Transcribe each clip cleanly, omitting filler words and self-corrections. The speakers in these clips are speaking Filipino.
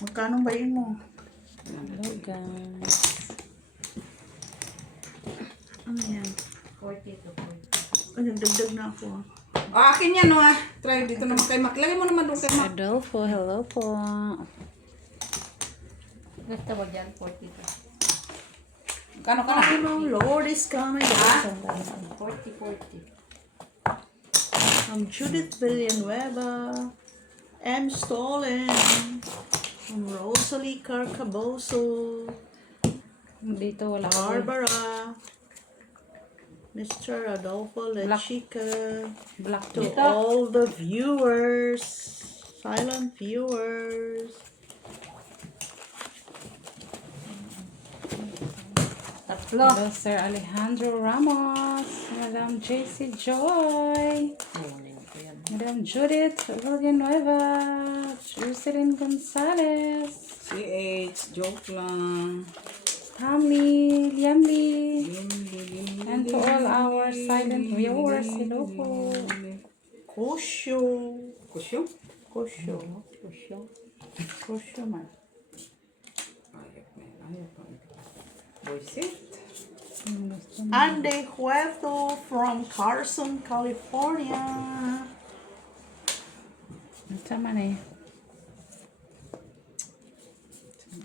Magkano bayin mo? Hello guys. Ano yan? 40 to 40. Ay, nagdagdag na ako. Akin yan, no, ah. Try dito naman kay Mac. Lagay mo naman doon kay Mac. Adolfo, hello po. Gusto mo dyan, 40 to. Kano ka na? Ano, Lord is coming. Ha? 40. I'm Judith Villanueva. M. Stolen. I'm Rosalie Carcaboso. Dito wala ko. Barbara. Mr. Adolfo Lechica. Black To dito. all the viewers. Silent viewers. Tatlo. Hello Sir Alejandro Ramos. Madam JC Joy. Madam Judith Villanueva. Jocelyn Gonzalez. CH, joke lang. Tammy, Liamli. Limli. And to all our silent viewers, hello po. Kosyo. Kusyo? Kosyo. Kosyo. Kosyo man. Ayop. Boyset. Ande Cueto from Carson, California. Sama na eh.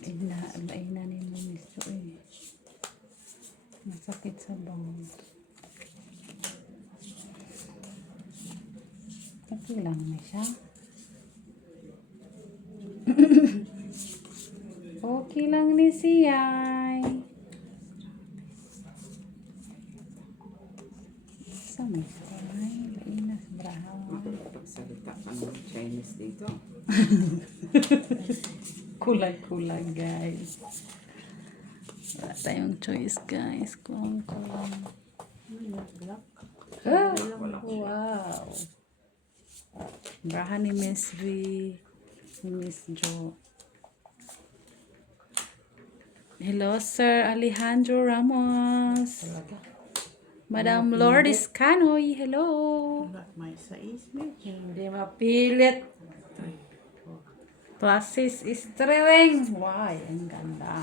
Ina ni mo miso eh. Masakit sa bawang. Okay lang na siya. Okay lang ni siyay. Sa may sabay. Lainas, brahaw. Makapagsalita ka ng Chinese dito. Kulay-kulay guys. Wala tayong choice guys. Kulang-kulang. Black. Ah, wow. Braha ni Miss V. Ni Miss Jo. Hello Sir Alejandro Ramos. Madam Lourdes Canoy. Hello. Wala, may sais medyo. Hindi mapilit. Classes string. Wow, ang ganda.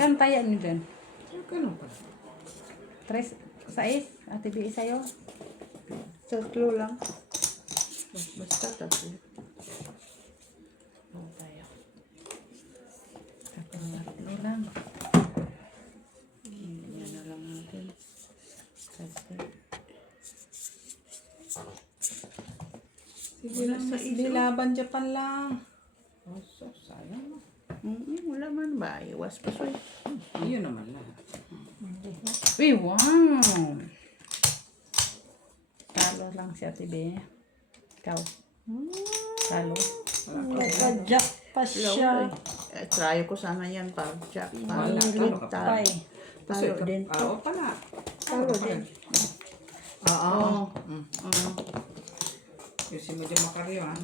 Kan tayo niyo dyan? Ganun pa. Tres, sais? Ate B, sa'yo? Tatlo lang. Basta tatlo. Oo tayo. Tatlo lang. Yan na lang natin. Kasi Sige lang, hindi laban Japan lang. Oh, so, sayang mo. wala man ba? Iwas pa soy. Yun naman lang. Uy, wow! Talo lang si Ate B. Ikaw. Talo. Nagka-jack pa siya. Try ko sana yan pag jack. Wala, talo ka pa. Talo din. Oo pala. Talo din. Oo. Yung si Medyo Macario, ha?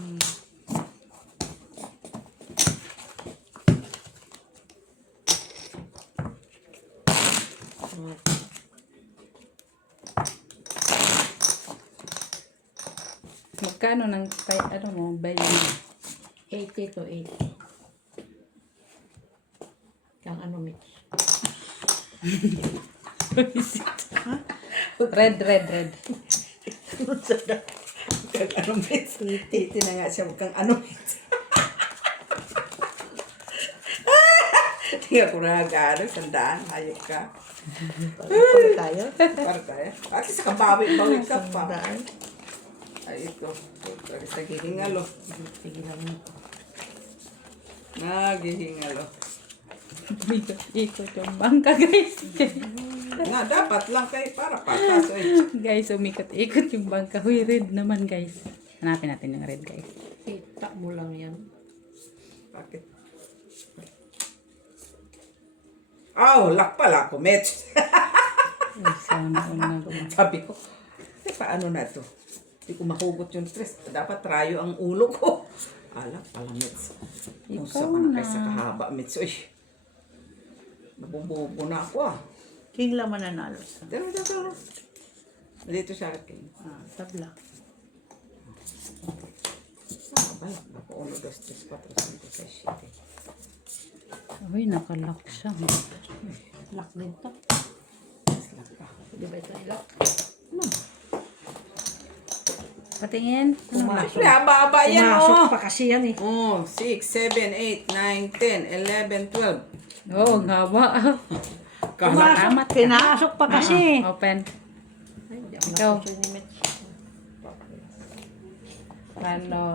Magkano ng ano mo, bayo mo? 80 to 80. Yung ano, Mitch? Red. Kang ano, Mitch? 80 na nga siya, kang ano, Mitch? Tingnan ko na agad, sandaan, hayop ka. Pag tayo. Para tayo. At least kabawi-bawi ka pa. Sandaan. Ay, ito. At least naghihingalo. Sige lang mo. Naghihingalo. Ikot yung bangka, guys. Nga, dapat lang kayo para patas. Guys, umikot-ikot yung bangka. Huy, red naman, guys. Hanapin natin yung red, guys. Kita mo lang yan. Bakit? Oh, lak pala ako, Mitch. Uy, sana all na Sabi ko, paano na to? Hindi ko mahugot yung stress. Dapat trayo ang ulo ko. Alak pala, Mitch. Usa ka na kayo sa kahaba, Mitch. Uy, nabububo na ako, ah. King lang mananalo sa. Dito sa akin. Tabla. Balak na po. 1, 2, 3, 4, 5, 6, 7. Uy, nakalock siya. Lock din to. Lock pa. Di ba ito ilock? Patingin. Pumasok. Siyempre, haba-haba yan, Pumasok oh. pa kasi yan eh. Oh, 6, 7, 8, 9, 10, 11, 12. Oo, ang haba. Pumasok, pinasok pa kasi. Open. Ay, di ako Ikaw. napusoy ni Mitch. Palo.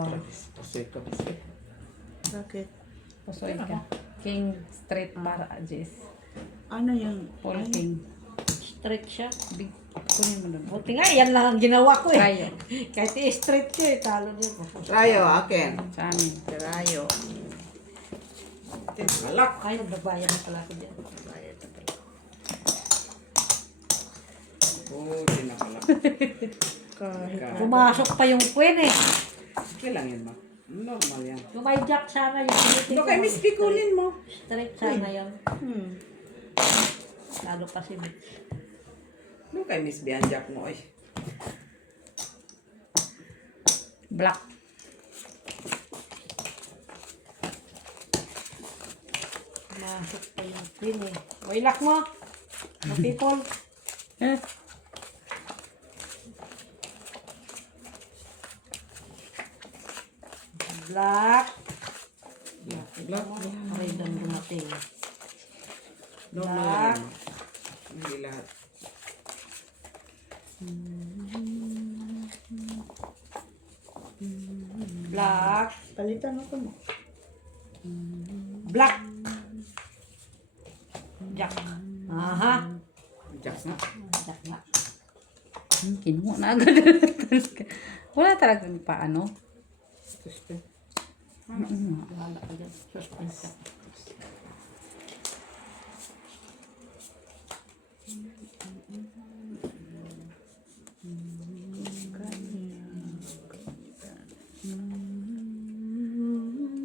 Pusoy ka, pusoy. Bakit? Pusoy ka. King straight para Jess. Ano yung Paul King. straight siya? Big. Kunin mo doon. Buti nga, yan lang ang ginawa ko eh. Rayo. Kahit i-straight ko eh, talo niya. Rayo, akin. Sa amin. Rayo. Malak. Ay, nagbabayan na pala ako dyan. Nagbabayan na pala. Oh, sinakalak. Kahit pumasok pa yung queen eh. Okay lang yan, ma. Normal yan. Yung may jack sana yung pinitin Ito kay Miss Piculin mo. Straight sana yun. Talo pa si Mitch. Ito kay Miss Bianjak mo, ay. Black. Pumasok pa yung queen eh. O, ilak mo. Mga people. Eh. Black. Black. Aray doon dumating. Normal yan. Hindi lahat. Black. Palitan ako mo. Black. Jack. Aha. Jack na. Jack nga. Kinuha na agad. Wala talagang paano. Suspend. Wala ka dyan. Suspense ka.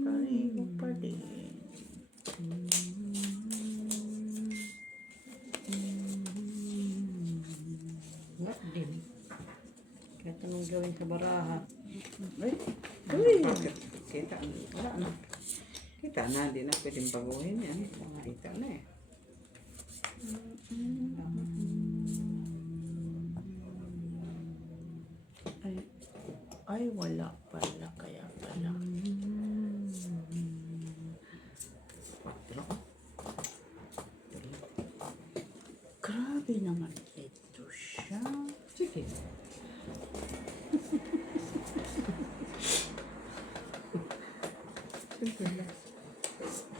Pareho pa din. Wala din. Kahit anong gawin sa baraha. Ay. Bakit? Kita. Wala na. Kita na. Hindi na pwedeng baguhin yan. Kita na eh. Ay, wala pala. Kaya pala. Patro. Grabe naman ito siya. Sige. Simple lang.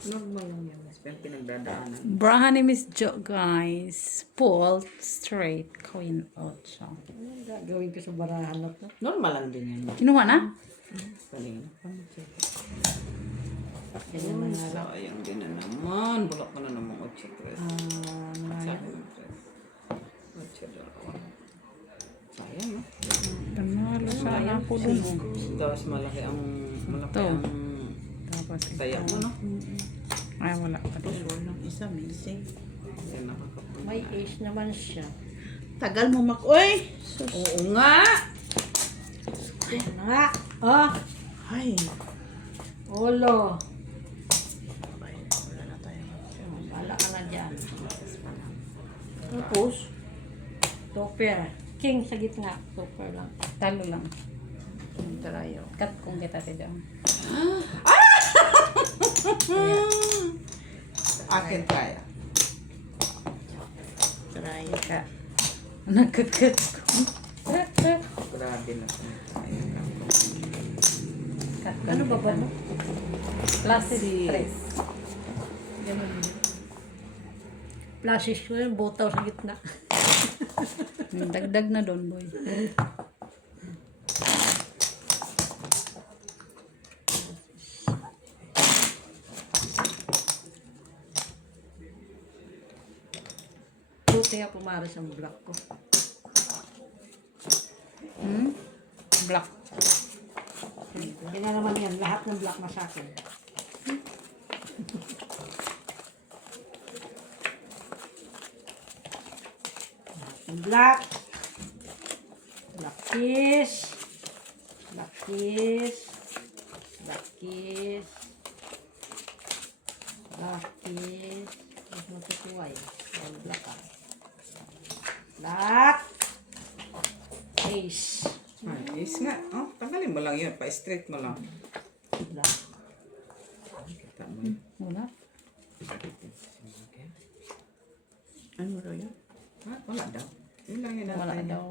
Normal lang yan. Mas pinagdadaanan. Brahan ni Miss Jo, guys. Pull straight. Queen 8. Anong gagawin ko sa barahan na to? Normal lang din yan. Kinuha na? Kanina. Ganyan na nga lang. Sayang din na naman. Bulak ko na naman 8 tres. Sayang 3. 8 dalawa. Sayang, no? Panalo sana ako dun. Tapos malaki ang Ito. Tapos taya mo, no? ay wala pa din. Walang isa missing. Yan, nakakapun. May ace naman siya. Tagal mo Uy! Sus. Oo nga! Ano nga? Oh! Ay. Olo! Ay, wala na tayo. Bala ka na dyan. Tapos, Topper. King sa gitna. Topper lang. Talo lang. tayo. Cut kung kita tayo. Akin kaya. Tayo. Ka. Nagkakat ko. Grabe na ito. Cut Ano ba ba mo? Plus stress. Plasis ko yun. Botaw sa gitna. Dagdag na doon, boy. Buti nga pumaras ang black ko. Black. Yan na naman yan. Lahat ng black na sa akin. Black. Black kiss. Black kiss. Kiss. Kiss. Mas matutuwa eh. All black ah. Black. Ace. Ay, is nga. Oh, tanggalin mo lang yun. Pa-straight mo lang. Black. Kita mo yun. Wala. Ano raw yun? Ha? Wala daw. Yun lang yun Wala natin. daw.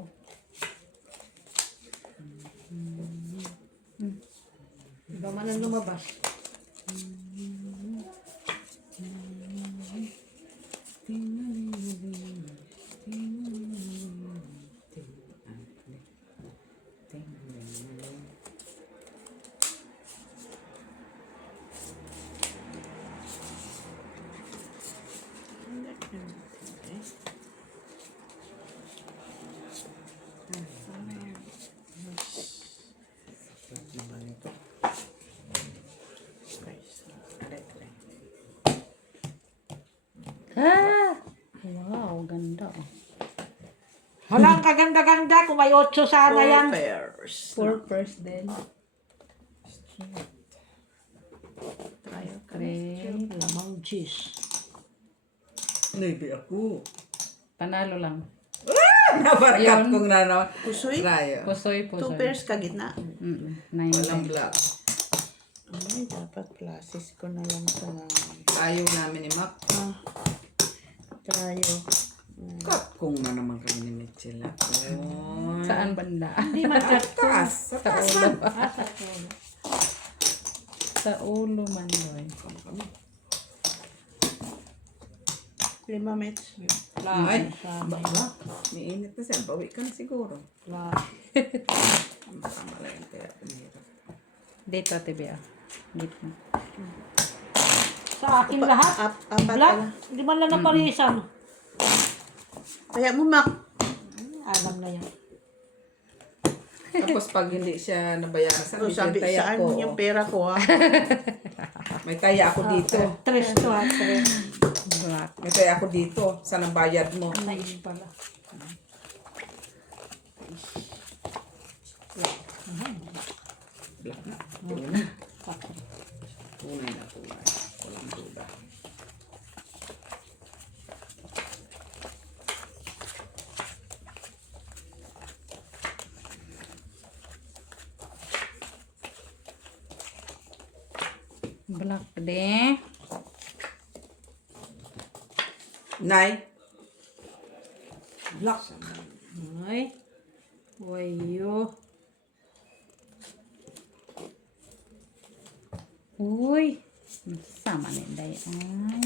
Iba man ang lumabas. Ah! Wow, ganda. Walang kaganda-ganda kung may 8 sana yan. pairs. 4 first din. Tayo ka. Three. Lamang cheese. Naibi ako. Panalo lang. Nabarkat Ayun. kong nanaw. Pusoy? Raya. Pusoy, 2 pusoy. pairs ka gitna. Nine. Walang black. Ay, dapat classes ko na lang ito ng Ayaw namin ni Mac. tayo. Cut kong na naman kami ni Mitchell. Oh. Saan banda? Hindi man Sa taas. Sa Sa taas ulo. man. Sa ulo man, boy. 5 minutes. Ay, Sama ba? May init na siya. Bawi ka na siguro. Black. Tama lang yun. Kaya pumira. Dito, Tibia. Gitna. Sa akin lahat. Apat Black. pala. Hindi man lang naparisan. Kaya mo, Mac. Alam na yan. Tapos pag hindi siya nabayaran sa O, akin, sabi, taya saan ko. yung pera ko, ha? May taya ako dito. 3 to ha. 3. Black. May taya ako dito. Saan ang bayad mo? Nais pala. Black na. Tunay. Sakto. Tunay na tunay. Walang duda. Black din. Nay, Black. Ay. Wayo. Uy. Sama ni Day. Ay.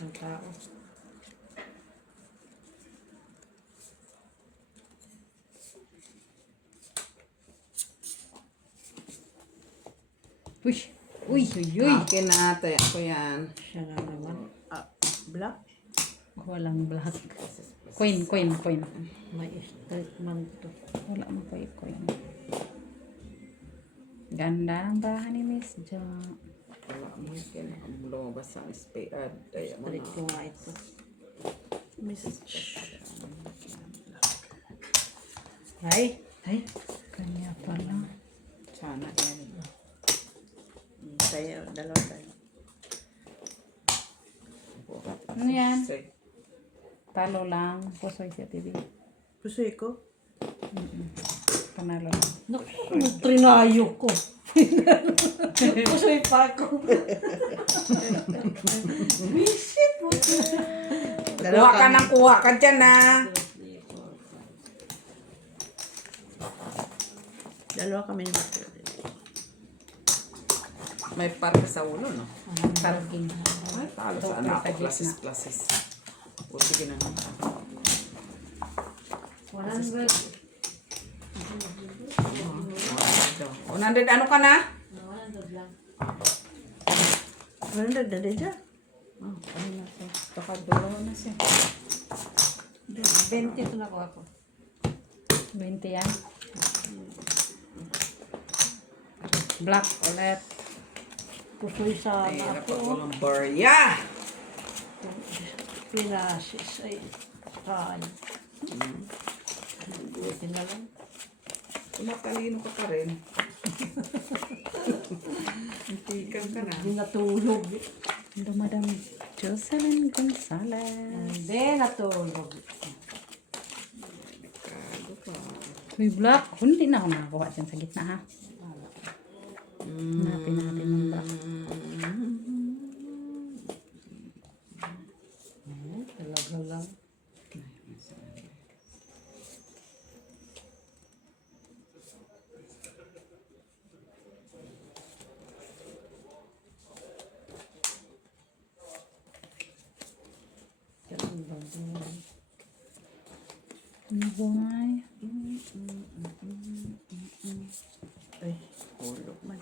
Ang tao. Uy. Uy, uy, uy. akin na. Taya ko yan. Siya na naman. Black? Walang black. Coin, coin, coin. May straight man to. Wala mo pa coin. Ganda ng bahay ni Miss Jo. Wala mo yan. Lumabas ang spade. Taya mo Straight ko na. nga ito. Miss... Ay. Ay. Kanya pala. Sana yan. Tayo, dalawa tayo. Ano yan? Say, Talo lang. Pusoy siya, TV. Pusoy ko? Panalo lang. Naku, trinayo ko. Pusoy pa ako. Visit mo. kuha ka ng kuha ka dyan na. Dalawa kami ni Mac. May parte sa ulo, no? Parking. Ay, talo sa Doktor anak sa ko. Plasis, gitna. plasis. O, sige na. 100. 100 ano ka na? 100 lang. 100 na din siya. Oh, ano na siya? Pakadulaw na siya. 20 ito na ko ako. 20 yan. Black ulit. Pusoy sana Mahirap pag ako. walang barya. Pinasis ay kain. matalino ka pa rin. Antikan ka na. Hindi natulog. Hello, Madam Jocelyn Gonzalez. Hindi natulog. Kado pa. Uy, black. Hindi na ako nakakuha dyan sa gitna, ha? Hanapin natin yung black. Talaga lang. Ano buhay? Ay, hulog man.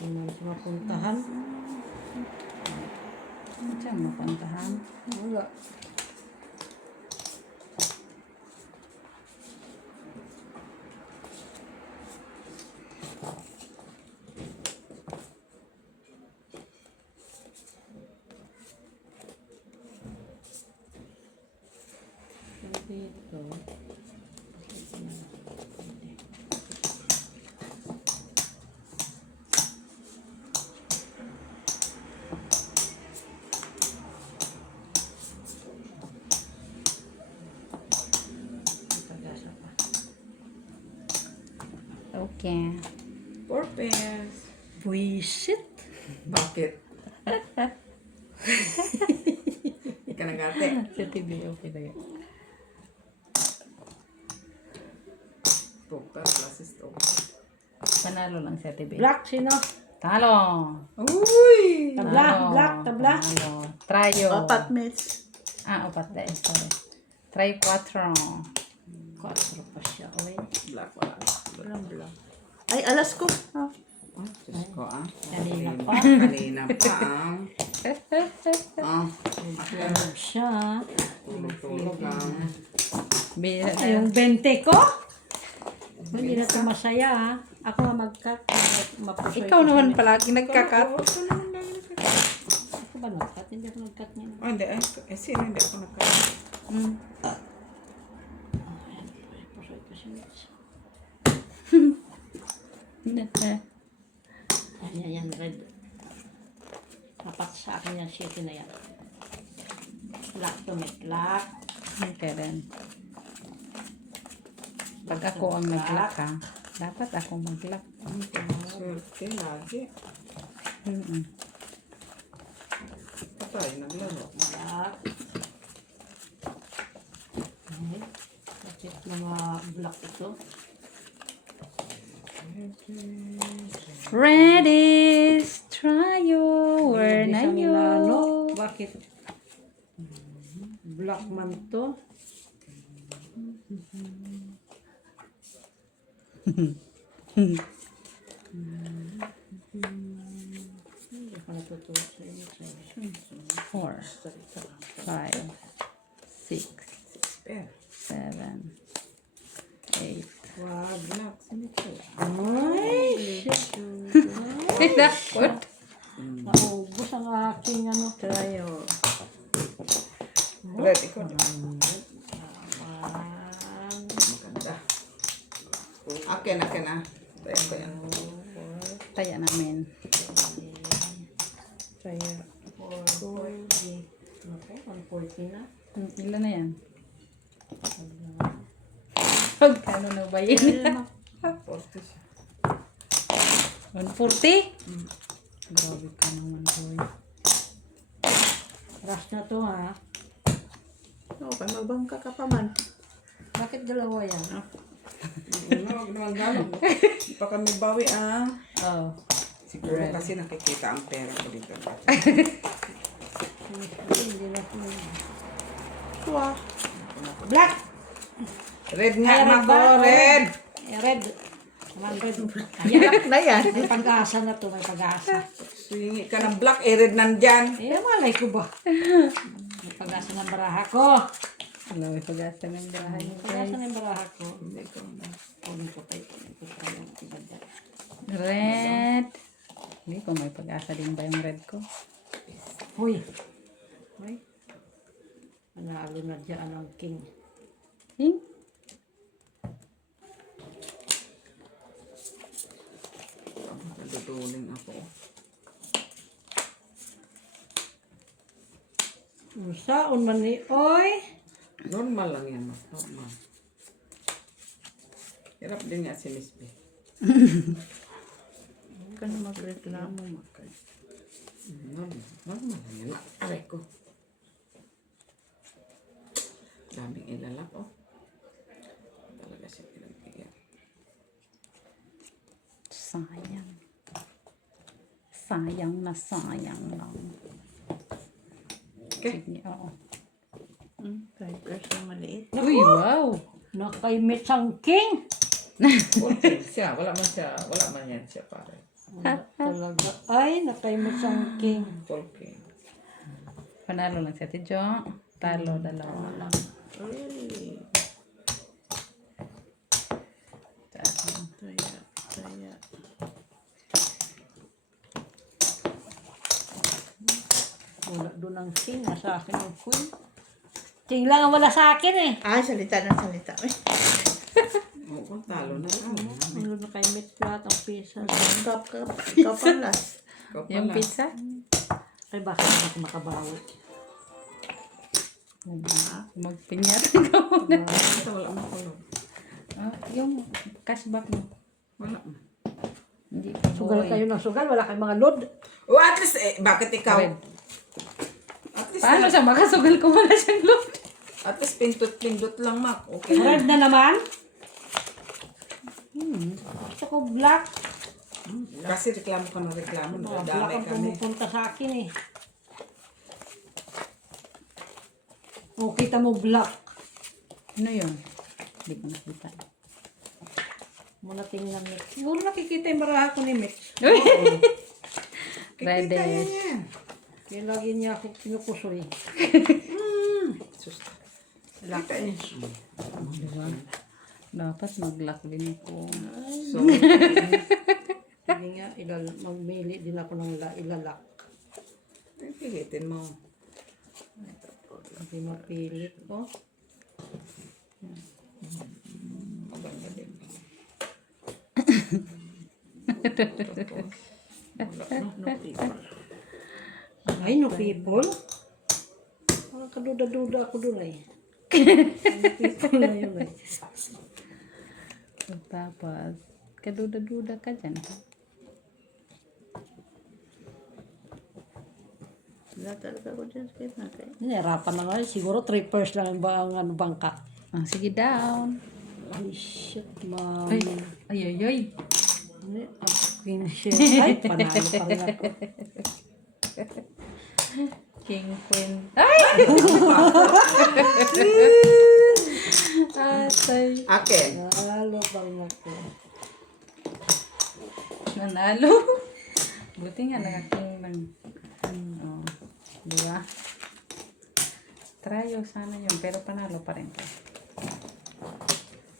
Hindi sa mapuntahan. Ano siyang mapuntahan? Wala. Dito. Pag-asa pa. Okay. 4 pairs. Buisit. Bakit? Hindi ka nagate. Sa TV, okay na yan. Total classes to. Panalo lang sa TV. Black sino? Talo! Uy! Tabla, Talo. black, tabla. Talo. Trayo. Opat, miss. Opat dahil. Sorry. Try 4. 4 pa siya. Uy. Black wala. Walang blank. Ay, alas ko. Ah. Oh, Diyos ko ah. Kanina pa. Kanina pa ah. Ah, Tulog siya. tulog-tulog lang. Bira Ay, yung 20 ko? Hindi na ito masaya ha. Ako nga mag-cut. Mapusoy Ikaw ko naman siya. palagi nagkakat. Oo, ito naman lagi nagkakat. Ako ba nag-cut? Hindi ako nag-cut niya. Oh, hindi. Sino hindi ako nagkakat? Pusoy ko siya. Ayan, yan, red. Dapat sa akin yan, shitty na yan. Black to me, black. Okay then. Pag ako ang nag-lock ha, dapat ako mag-lock. Swerte lagi. Mm-mm. Patay, naglaro. Black. Okay. Bakit mga black ito? Red is Trayo. Where Hindi na sa Milano. yun? Bakit? Black man to. Hindi ko natutuwa sa inyo. 4, 5, 6, Pair. 7, 8. Wag, black. Sino ko? Ay, shit. Dakot. Maubos ang aking ano. Tayo. Red, ikaw. Aman. Maganda. Akin ah. Tayo ko yan. Taya namin. Tayo. 440. Ako, 140 na. Ilan na yan? Pagkano na ba yun? 40 siya. 140? Grabe ka naman, boy. Rush na to ha. Okay, magbangka ka pa man. Bakit dalawa yan? Huwag naman gano'n. Hindi pa kami bawi ah. Oh. Siguro kasi nakikita ang pera ko dito. Hindi na ako. Wah. Black! Red nga Ay, red naman ba? ko, red. Eh, red. Naman red. Ayan. Na yan. May pag-asa na to, may pag-asa. Swingi ka ng black, eh red nandyan. Eh, malay ko ba? May pag-asa ng baraha ko. Ano, may pag-asa ng bahay. May pag-asa ng baraha ko. Hindi ko na. Kunin ko tayo. Kunin ko tayo. Ibanda. Red. Hindi ko may pag-asa din ba yung red ko? Hoy. Hoy. Manalo na dyan ang king. King? Nagduduling ako. Saon man ni oy. Normal lang yan, ma. Normal. Hirap din nga si Miss B. Huwag ka na magreklamo, Makay. Normal. Normal lang yan. Aray ko. Daming ilalap, oh. Talaga siya pinagbigyan. Sayang. Sayang na sayang lang. Okay. Sige, oo. Tigers yung maliit. Uy, wow! Nakaimit ang king. Okay, siya. Wala man yan siya pare. Wala talaga. Ay, nakaimit ang king. Okay. Panalo lang si Ate Jo. Talo, dalawa. Uy. Talo. Taya. Wala doon ang king. Nasa akin ang queen. King lang ang wala sa akin eh. Salita ng salita. Uy. Oo, talo na lang. Ano nakaimit lahat ang pisa. Kapalas. Yung pizza? Ay, bakit hindi ako makabawi? Magpinyat ka muna. Ito, wala mo kulog. Yung cashback mo. Wala mo. Hindi ka Sugal kayo ng sugal. Wala kayong mga load. Oh, at least, bakit ikaw? Red. At least, Paano siya makasugal kung wala siyang load? at least pindot lang, Mac. Okay. Red na naman. Gusto ko black. Kasi reklamo ka ng reklamo. Black Nadamay ang kami. pumupunta sa akin eh. O, kita mo black. Ano yun? Hindi ko nakita. Muna tingnan mo. Siguro nakikita yung maraha ko ni Mitch. Red is. Kaya lagi niya ako pinukusoy. Sus. Black. Kita niya. Diba? Dapat mag-lock din ako. So, Hindi nga, magmili din ako ng ilalak. pilitin mo. Hindi mapilit ko. Maganda din. Ay, no people. Parang kaduda-duda ako dun eh. No people na yun eh. Tapos, kaduda-duda ka dyan. Wala talaga ko dyan sa Makay. Nahirapan na nga. Siguro 3 pairs lang ang ano, bangka. Sige, down. Ay, shit, ma'am. Ay. Queen shit. Ay, panalo pa rin ako. King, queen. Ay! Atay. Akin. Panalo pa rin ako. Nanalo. Buti nga nakaking lang. Oh, diba? Tryo sana yun, pero panalo pa rin.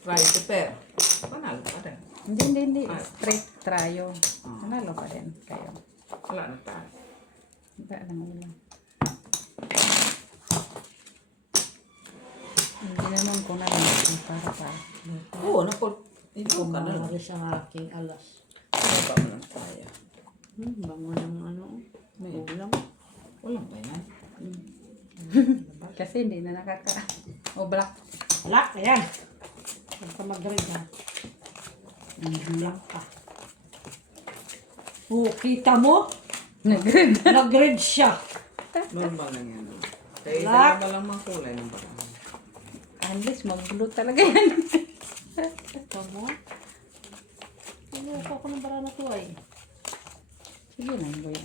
Try to pair. Panalo pa rin. Hindi. Straight tryo. Panalo pa rin kayo. Wala na tayo. Wala. Hindi naman ko na lang para. Oo, ito ka na lang. Pumaris ang aking alas. Baba mo ng tayo. Bango ng ano. Ulam. Walang ba yan? Kasi hindi na O black. Black, ayan. Huwag ka mag-red ha. Black ka. Oh, kita mo? Nag-red. Nag-red siya. Normal lang yan. Kaya Black. dalawa lang mga kulay ng baka. Unless mag-blue talaga yan. Ito mo? Ayoko ako ng bara na to ay. Sige lang, boy.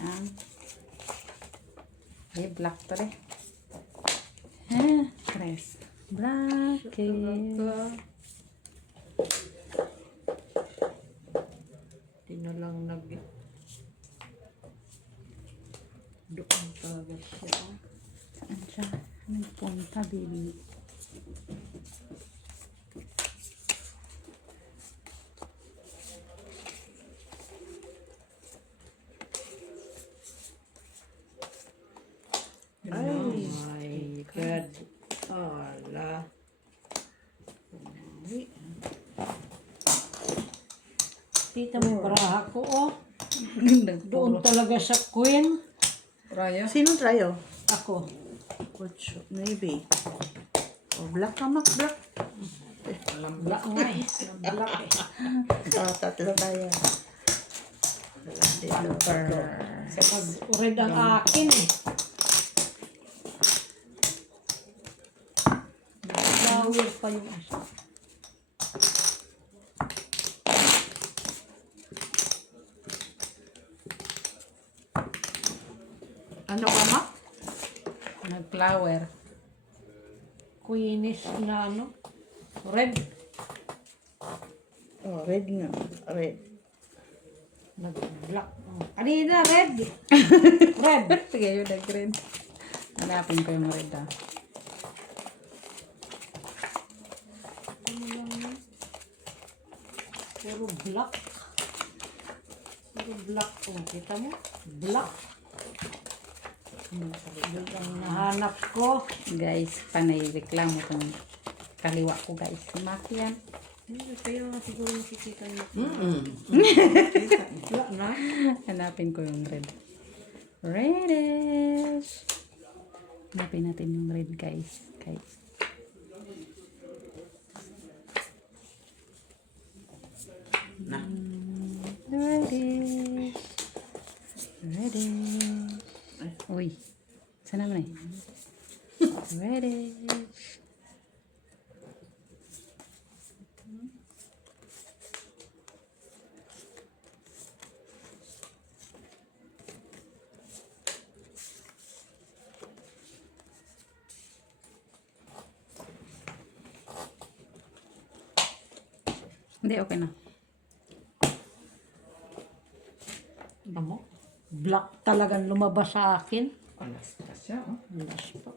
Black to rin. Tres. Black is. Hindi na lang doon talaga siya. Saan siya? Nagpunta, baby. Ay, my God. Ala. Ay. Kita mo yung baraha ko, oh. Doon talaga sa queen. Raya. Sino tayo? Ako. 8, 9. O, black ka, Mac, black. Black nga eh. Black eh. Tatlo tayo. Dito. Red ang akin eh. Flower pa yung isa. Ano ka, Mac? Nag-flower. Queenish na ano. Red. Oh, red nga. Red. Nag-black. Kanina red. Red. Sige, yun nag-red. Hanapin ko yung red ah. Puro black. Puro black. Oh, kita mo? Black. Yun ang nahanap ko. Guys, panay reklamo tong kaliwa ko guys. Si Maki yan. Kaya nga siguro nakikita niyo. Mm-mm. Wala na. Hanapin ko yung red. Reddish. Hanapin natin yung red guys. Guys. Na. Reddish. Reddish. Uy. Saan naman eh? Reddish. Hindi, okay na. Ano mo? Black talagang lumabas sa akin. Alas pa siya, oh.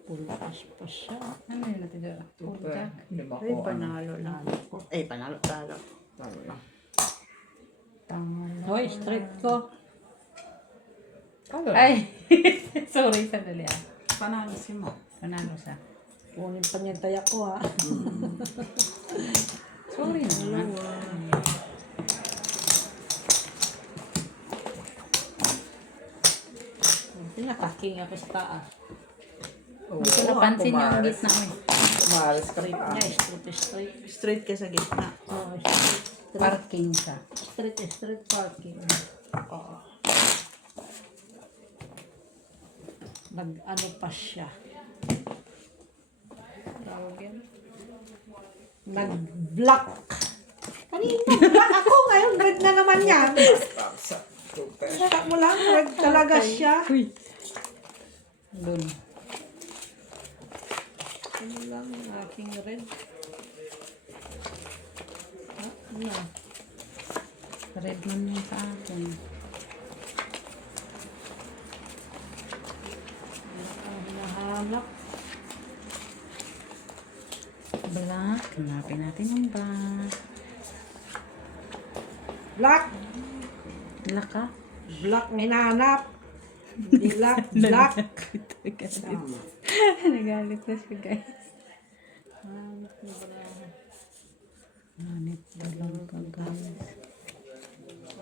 Pulas pa siya. Ano yun natin dyan? Super. Hindi ba Red, ko, ano? panalo lang. Panalo, talo. Talo lang. Tama lang. Hoy, straight ko. Talo lang. Ay! Sorry, sandali ah. Panalo si Mo. Panalo siya. Kunin pa niya tayo ko ha. Sorry naman. Pinakaking ako sa taas. Oo, Hindi ko napansin yung kumares. gitna mo eh. Kumares ka Straight pa. niya, straight. Straight ka sa gitna. Oh, straight. Parking siya. Straight parking. Oo. Nag-ano pa siya. Tawag yan. Nag-black. Kanina, black ako. Ngayon, red na naman yan. Sa super. Saka mo lang, red talaga siya. Uy! Doon. Ano lang yung aking red? Ano? Red man yung sa akin. Ang hinahanap. Black. Hanapin natin yung black. Black. Black ka? Black ang hinahanap. Black. Black. Tama. Nagalit na siya guys. Hanip dalang ka guys.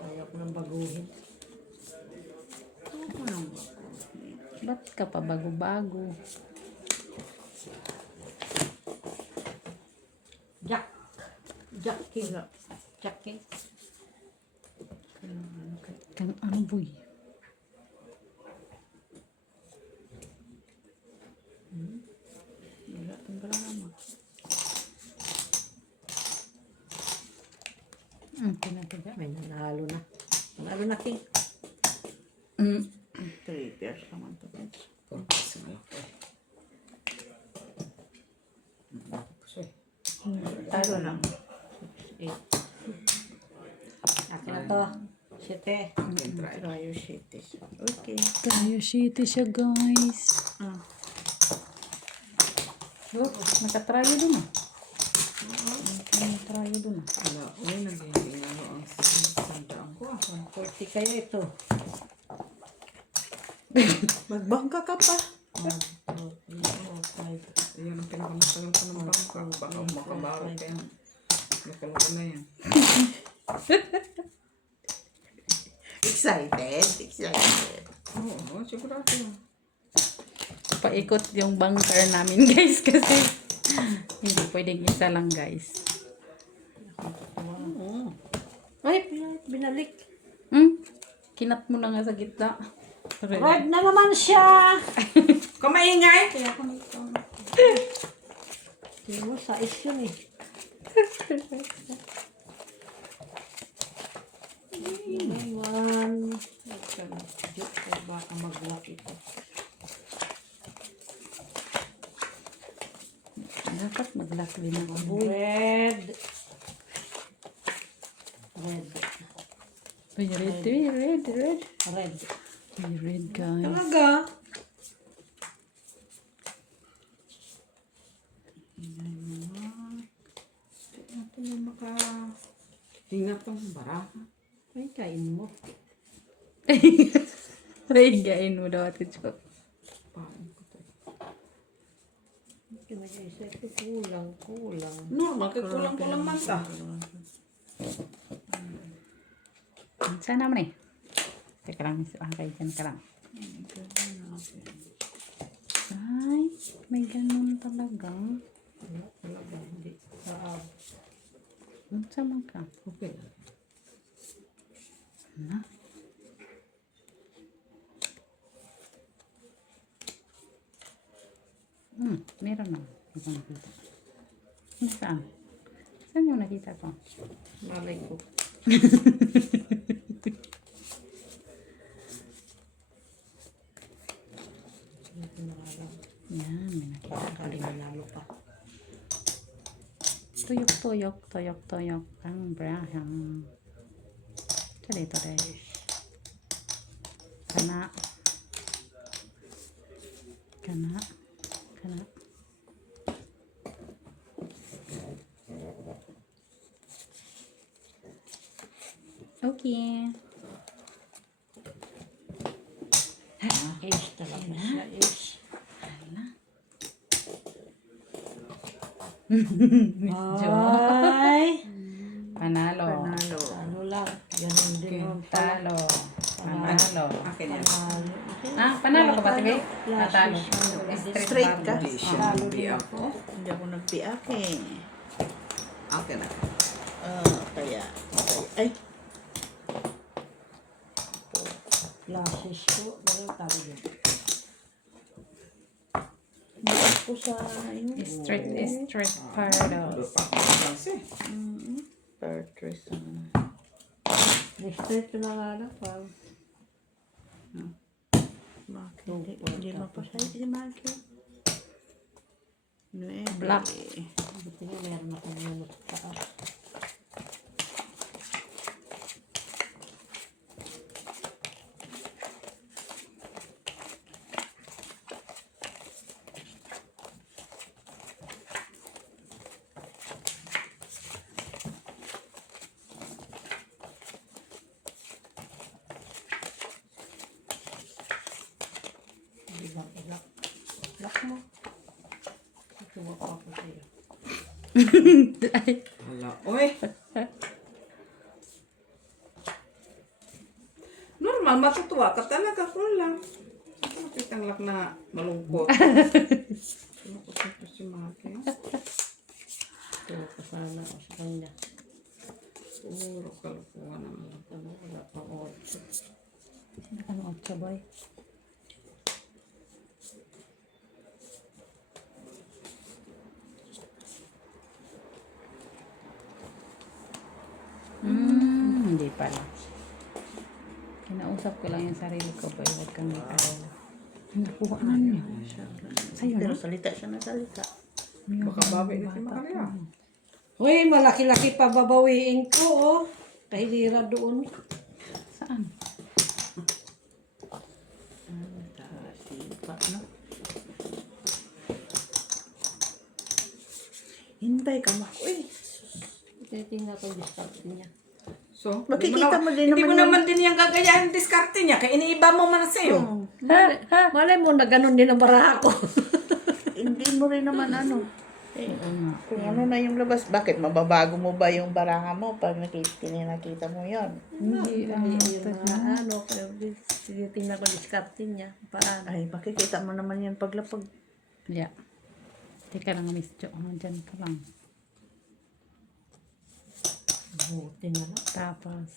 Ayaw ko nang baguhin. Ba't ka pa bago-bago? Jack. Jack King. Jack King. Kang ano boy? Wala itong drama. Pinatiga. May nanalo na. Nanalo na King. 3 pairs naman to. Pagkas mo. Talo lang. 8. Akin na to. 7. Rayo City. Okay. Tayo city siya guys. Look, nakatrayo dun ah. Nakatrayo dun ah. Wala. Uy, naging ano ang sandaan ko. 40 kayo ito. Magbangka ka pa. 1, 2, 3, 4, 5. Yan ang pinakamatagal ko ng bangka. Baka makabawi ka yan. Nakalala na yan. Excited. Excited. Oo, sigurado. Paikot yung bunker namin guys kasi hindi pwedeng isa lang guys. Oo. Ay, binalik. Kinat mo na nga sa gitna. Red na naman siya. Kumaingay! Kaya ako nito. Tingnan mo, size yun eh. One. Joke ko baka mag-lock ito. Dapat mag-lock din ako. Red. Red. Uy, red, red, red. Red. Uy, red guys. Talaga? Ito yung maka-hingat tong baraka. Ay, kain mo. Regain mo daw ate Chok. Paano ko to? Kinag-isip ko, kulang. Normal, kay kulang-kulang man ta. Sana naman eh. Teka lang, kayo dyan ka lang. Ay, may ganun talaga. Talaga, hindi. Sama ka. Okay. Na? Meron na. Hindi ko nakita. Saan? Saan yung nakita ko? Malay ko. Yan, may nakita ko. Kali manalo pa. Tuyok, tuyok, tuyok, tuyok. Ang brahang. Tari, tari. Kana. Kana. Kana. Okay. Ace talaga siya, ace. Ay! Panalo. Panalo. Ano lang, ganun din naman pala. Talo. Panalo. Akin yan. Panalo. Ah, panalo ka ba, Tibi? Flashes. Natalo. Straight ka? English yung Talo bi din ako. Hindi ako nagpiak eh. Akin na. Kaya. Ay. Flashes ko, pero talo din. Hindi ako sa Straight is straight parados. Lupa ko lang siya. Pertris. Straight ko na nga na, pal. Bakit? Hindi mapasay si Maki. Black. Buti nga meron akong nunot sa taas. Lock mo. Tuwa ko ako sa'yo. Hala, oy. Normal, matutuwa ka talaga kung lang. Bakit ang lak na malungkot? Malungkot nito si Maki. Tuwa ko sana ako sa kanya. Puro kalukuhan naman. Ano, wala pang oras. Ano, otso boy? Hindi pala. Kinausap ko lang yung sarili ko, boy. Huwag kang mag-alala. Nakuha na niya. Sa'yo na? Pero salita siya na salita. Baka bawi na si Maria. Uy, malaki-laki pa babawiin ko, oh. Kahilira doon. Saan? Sipa, no? Hintay ka mo. Uy. Titingnan ko yung discount niya. So, Makikita mo din hindi mo naman naman din yung gagayahin diskarte niya. Kaya iniiba mo man sa'yo. Malay mo na ganun din ang baraha ko. Hindi mo rin naman ano. Oo nga. Kung ano na yung labas, bakit mababago mo ba yung baraha mo pag nakita mo yon? Hindi Hindi yung tag mga ano, kaya tinitingnan ko diskarte niya. Paano? Ay, makikita mo naman yan paglapag. Yeah. Teka lang, Miss Jo. Diyan ka lang. Buti na lang. Tapos.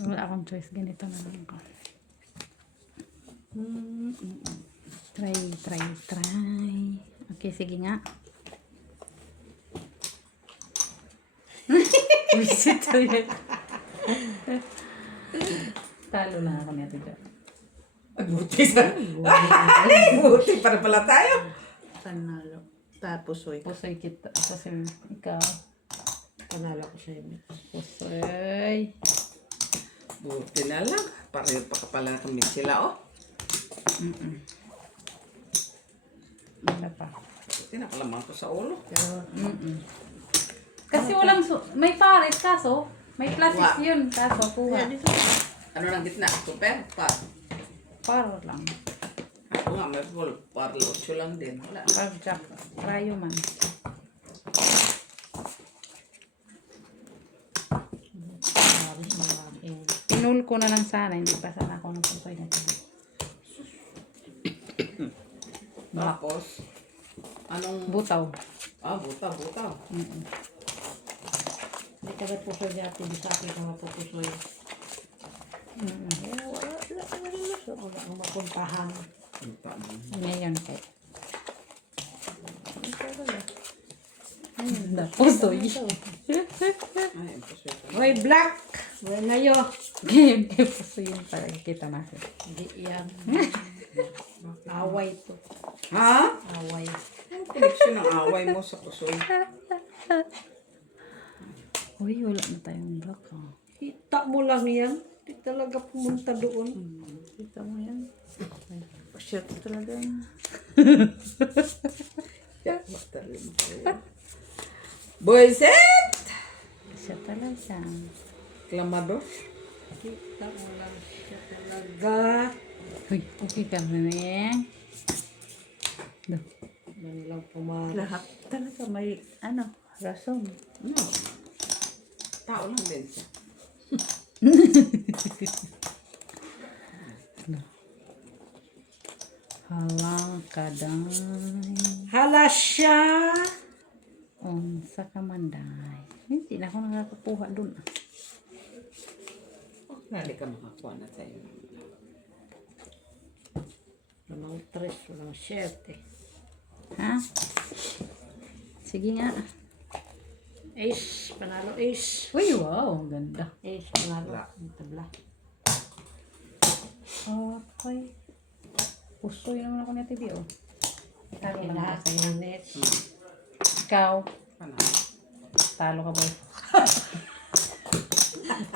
Wala akong choice. Ganito na lang ako. Try. Okay, sige nga. Visit to yun. Talo na ako nito dyan. Buti sa... Buti para pala tayo. Panalo. Tapos, oy. Pusoy kita. Kasi ikaw. Panalo ko sa'yo. Pusoy. Buti na lang. Pareho pa ka pala kami sila, oh. Ano pa? Buti na pala ko sa ulo. Kasi walang may pares kaso may classes Wa. yun kaso kuha. Ano lang gitna? Super? Paro lang. Ako nga, may full. Parlo 8 lang din. Wala. Pag jack, rayo man. Paris na lang. Pinul ko na lang sana, hindi pa sana ako ng pusoy na ito. Tapos, anong... Butaw. Buta. Hindi ka ba't pusoy dati? Di sa akin ka mapupusoy. Wala kang mapuntahan. Buta mo. Ngayon kay. Ayun na, pusoy. Ay, imposible. Hoy, Black! Wala na yun. Game kay pusoy yung parang kita natin. Hindi yan. Away to. Ha? Away. Ang koneksyon ng away mo sa pusoy. Uy, wala na tayong black ha. Kita mo lang yan. Hindi talaga pumunta doon. Kita mo yan. Pasyat talaga yan. Boyset! Siya talaga. Klamado. Kita mo lang siya talaga. Uy, okay ka na eh. Man lang pumalas. Lahat talaga may, rason. No. Tao lang din siya. Halang kaday. Hala siya! Unsa ka manday. Hindi na ako nakakakuha dun. Nali ka makakuha na sa'yo. Walang tres, walang siyete. Ha? Sige nga. Ace, panalo ace. Uy, wow. Ang ganda. Ace, panalo. Wala. Ang tabla. Okay. Pusoy naman ako nito di oh. Talo lang Lahat ako sa'yo. ng nets. Ikaw. Ano? Talo ka boy.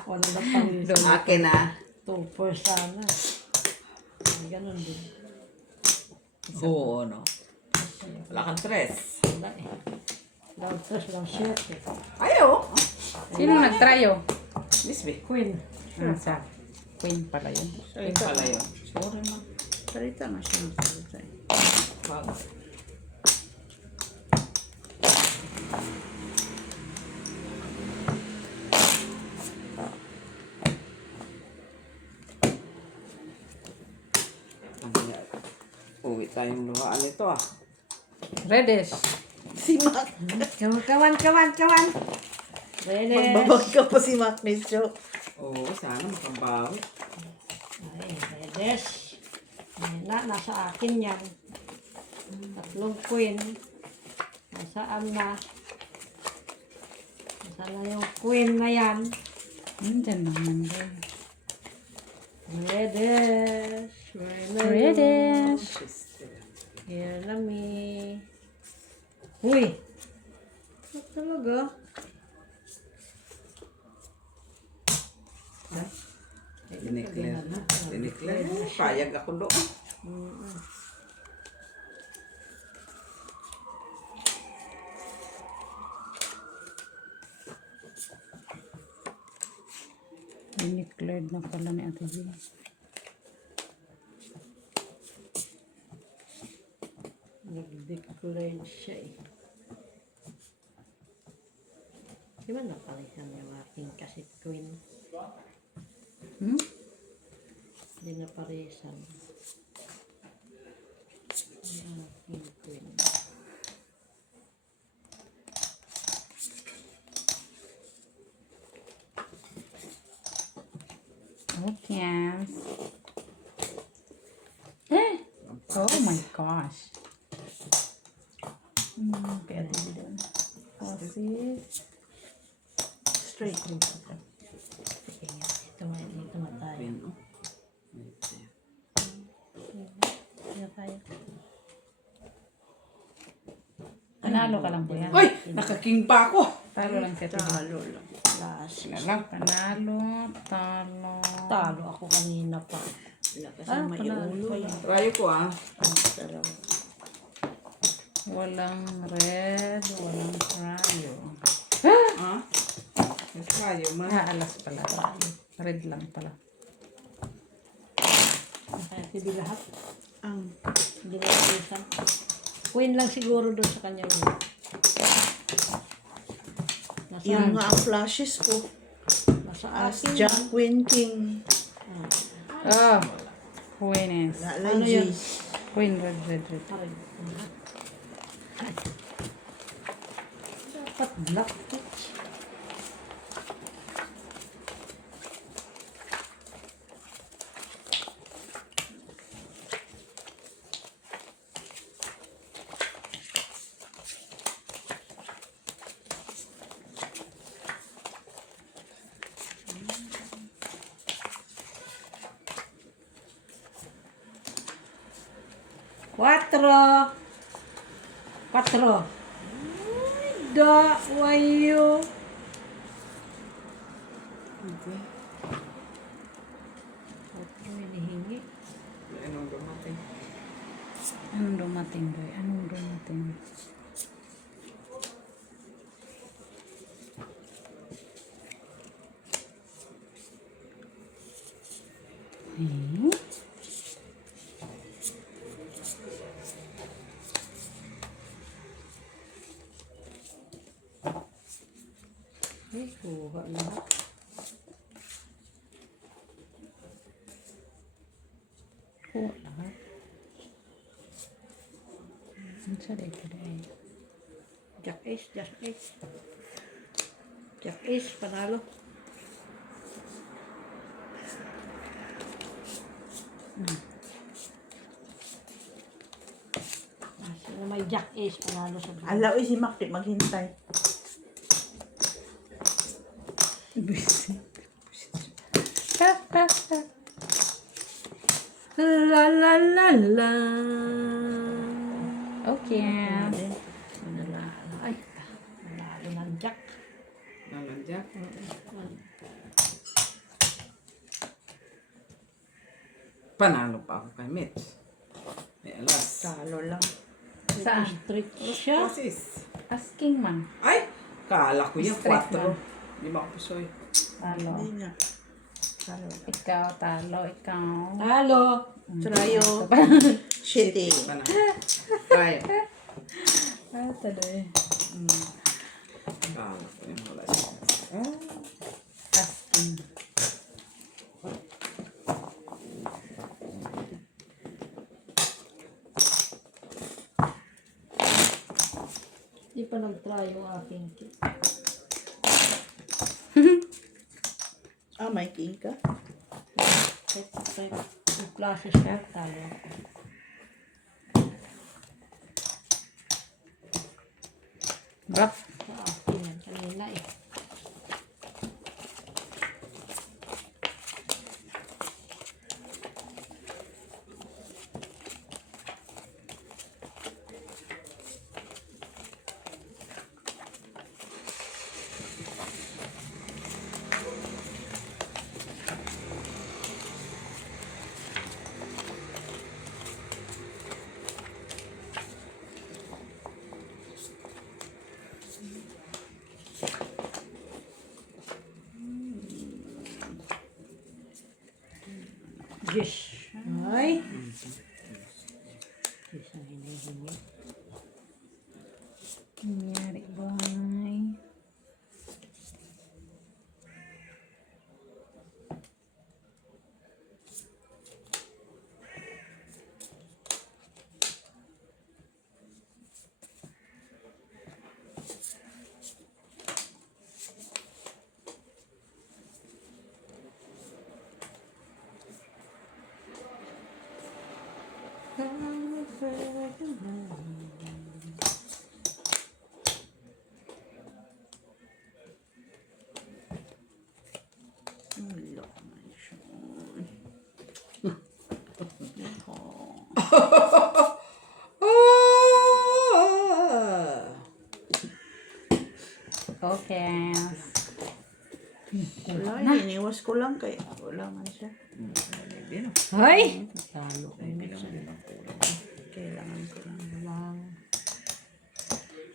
Wala na pang Akin na. 2 sana. Ay, ganun din. Oo, no? Wala kang tres. Wala eh. Walang tres, walang siyete. Ayaw. Sino nag-try oh? Miss B. Queen. Sa Queen pala yun. Ayun pala yun. Sorry ma. Salita na siya ng salita. Bago. Uwi tayong luhaan nito ah. Reddish. Si Mac. Kawan. Ready? Magbabag ka pa si Mac, Miss Jo. Oo, sana makabawi. Ay, redes. Ayan na, nasa akin yan. Tatlong queen. Nasaan na? Nasaan na yung queen na yan? Nandyan naman din. Redes. Reddish. Here na mi. Uy! Ba't talaga? Diniklar na. Diniklar na. Payag ako doon. Declared na pala ni Ate G. Nag-declare siya eh. Di ba napalitan yung aking kasit queen? Hmm? Hindi na parisan. Yung aking queen. Okay. Eh! Oh my gosh. Kaya Ate G doon. Oh, sis. Straight. Sige nga, dito na tayo. Queen, oh. Dito tayo. Panalo ka lang po yan. Ay! Nakaking pa ako! Talo lang si Ate G. Talo lang. Last. Na lang. Panalo, talo. Talo ako kanina pa. Kasi Ah, may panalo ulo. pala. Try ko ah. Ang dalawa. Walang red, walang rayo. Ha? May try man. Alas pala. Red lang pala. Kaya hindi lahat. Ang Hindi na parisan. Queen lang siguro doon sa kanya. Nasa, yung nga ang flashes ko. nasa As akin. Jack, Queen, King. Oh, Queen is. Naalay Ano G. yun? Queen, red, red, red. Dapat black pitch. Cuatro. Cuatro. Da, wayo. Okay. Cuatro hinihingi. Anong dumating? Anong dumating, boy? Anong dumating? Hmm? Ay, kuha lahat. Kuha lahat. Ang sabi ko dahil. Jack Ace, Jack Ace. Jack Ace, panalo. Sino may Jack Ace, panalo sa buhay. Alaw si Makti maghintay. La la la la. Okay. Manalo. Ay, manalo ng Jack. Nalandyak. Panalo pa ako kay Mitch. May alas. Talo lang. Saan? Street siya. Kasis. Asking man. Ay! Kala ko yan, Straight 4. lang. Di ba ako pusoy? Talo. Hindi nga. Talo lang. Ikaw, talo. Ikaw. Halo. Trayo. Shitty. Pana. Ay! Ah, tuloy. Kala ko yan, wala siya. Asking. Di pa nag-try yung aking cake. Ah, may king ka? Kahit yung classes na talo ako. Rough. Sa akin yan kanina eh. Yes. Ay. Yes ang hinihingi. Nangyari bay. Wala man siya. Ah! Okay. Wala, iniwas ko lang kay wala man siya. Maybe, no? Ay! Talo. Kailangan ko lang.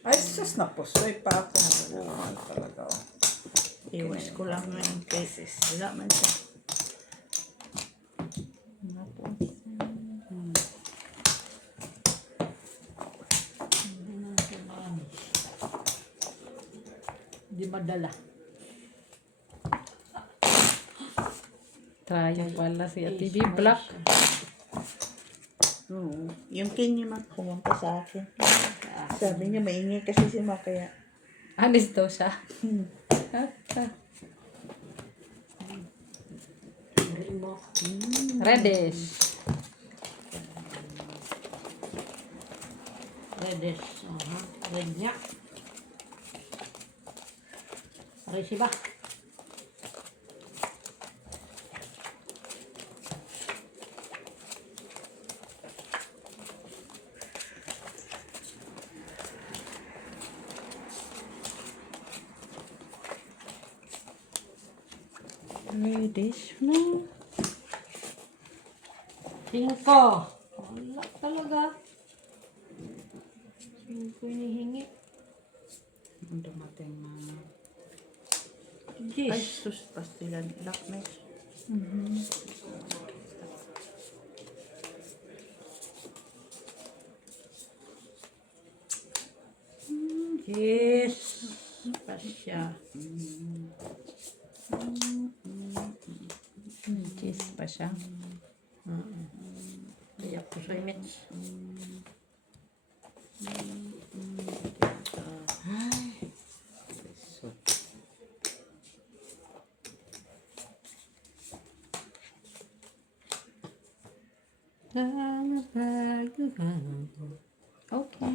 Ay, sus na po. Soy pa ako. Oo, talaga. Oh. Iwas ko lang ngayon kay wala man siya. Di madala. Tayo pala si Ate B. Black. Oo. Yung king ni Mac kumampa sa akin. Sabi niya maingay kasi si Mac kaya. Alis daw siya. Reddish. Reddish. Red niya. Aray ba? Reddish na. 5. Wala talaga. 5 hinihingi. Ang dumating na. Ay, Yes. sus, pastilan. Black match. Yes. Pasya. Cheese pa siya. Kaya ko sa image. Okay.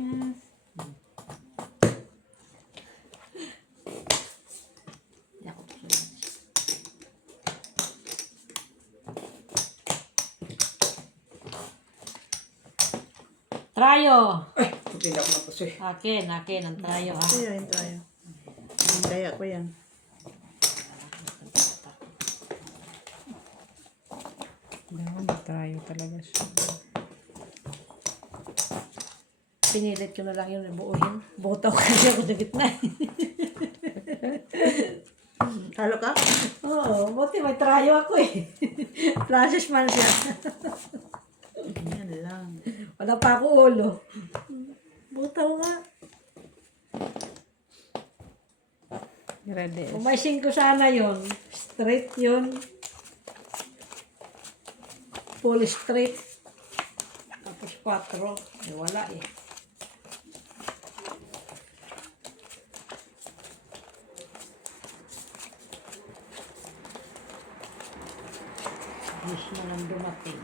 Kaya ko sa image. Trayo. Ay, hindi na ako napusoy. Akin ang trayo ha. Ito yun, tayo. Ang daya ko yan. Dawan, tayo talaga siya. Pinilit ko na lang yun, buuhin. Botaw kasi ako sa gitna. Talo ka? Oo, buti may trayo ako eh. Francis man siya. Yan lang. Wala pa ako ulo. Botaw nga. Reddish. Kung may 5 sana yun, straight yun. Full straight. Tapos 4. Eh, wala eh. Yes na lang dumating.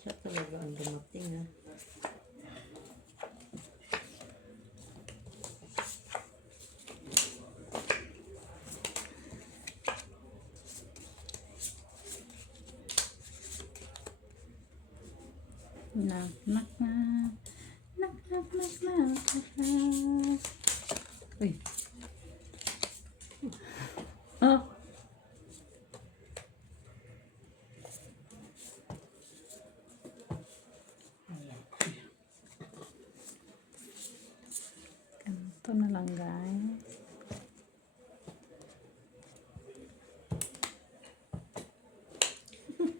Siya talaga ang dumating ha. Knock, knock, knock. Knock, knock, knock, knock, knock. Ito na lang guys.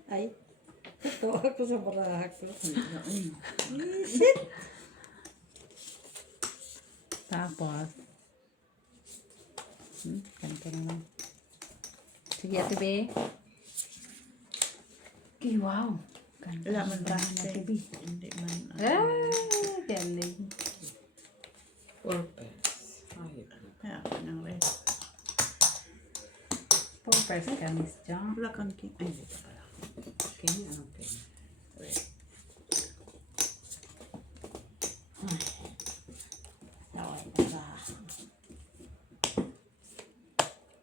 Ay, ito ako sa baraha ko. Tapos, ganito na lang. Sige, Ate Be. Okay, wow. Ganito Wala na man lang, ba? Ate Be. Hindi man. Galing. Purpose. Ay, Kaya ako ng red. Purpose ka, Miss John. Wala kang king. Ay, dito pala. king, anong king? Naway na.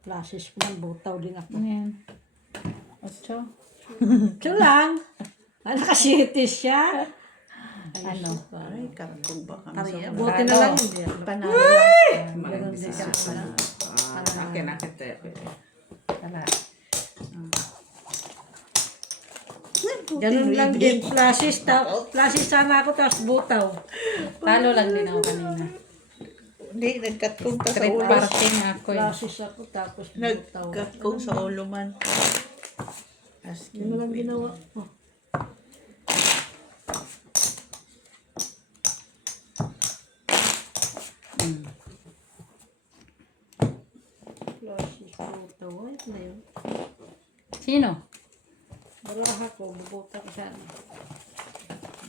Classes ko man, butaw din ako. Ano yan? 8. Ito lang. Nakasitis siya. Ano? Ay, karagong ba kami Tariya, sa buti na lang. Hindi. Panalo lang. Mga din desisyon. ka. Akin, tepe. Tala. Ganun lang din. Classes sana ako, tapos butaw. Talo lang din ako kanina. Hindi, nagkatkong ka sa Trade ulo. parting ako eh. Classes ako, tapos butaw. Nagkatkong sa ulo man. Hindi mo lang ginawa. Oh. Classes, butaw. Ay, ito na yun. Sino? Baraha ko, bubuta ko sana.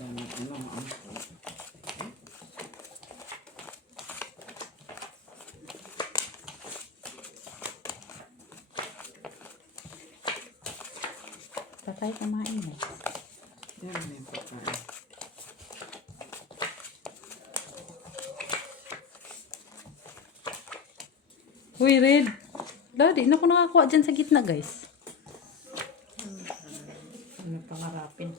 Dami, ano. Patay kumain eh. Yan, may pagkain. Uy, Red. Daddy, na ko nakakuha dyan sa gitna, guys. Ano pangarapin?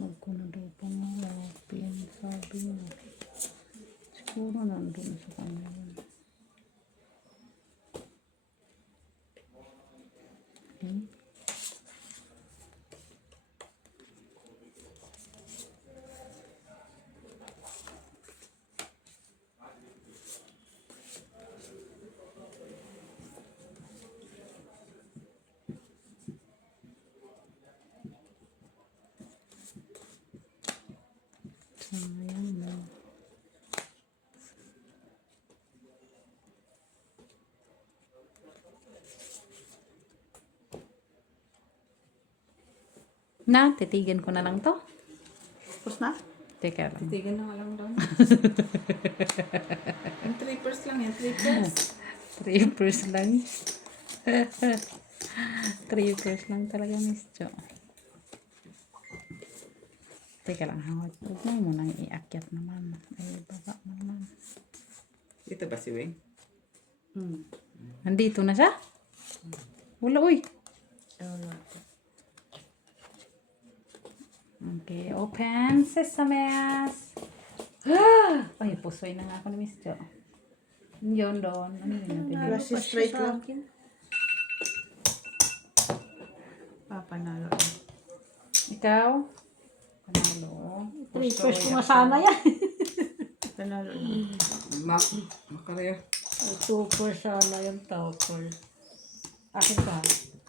Magkuna daw pangarapin, sabi niya. Siguro nandun sa kanya yun. Sayang na. Na, titigan ko na lang to. Tapos na? Teka lang. Tigan na nga lang daw. Yung trippers lang yan, trippers. Trippers lang. Trippers lang talaga, Miss Jo. Teka lang, hawag. Huwag mo munang iakyat naman. Ay, baba mo naman. Dito ba si Weng? Nandito na siya? Wala, uy. Okay, open sesames. Ay, pusoy na nga ako ni Miss Jo. Yun doon. Ano yun natin? Plus straight lang. Papanalo. Ikaw? Panalo. Trippers ko nga sana yan. Panalo. Makarya. Super sana yung topper. Akin ba?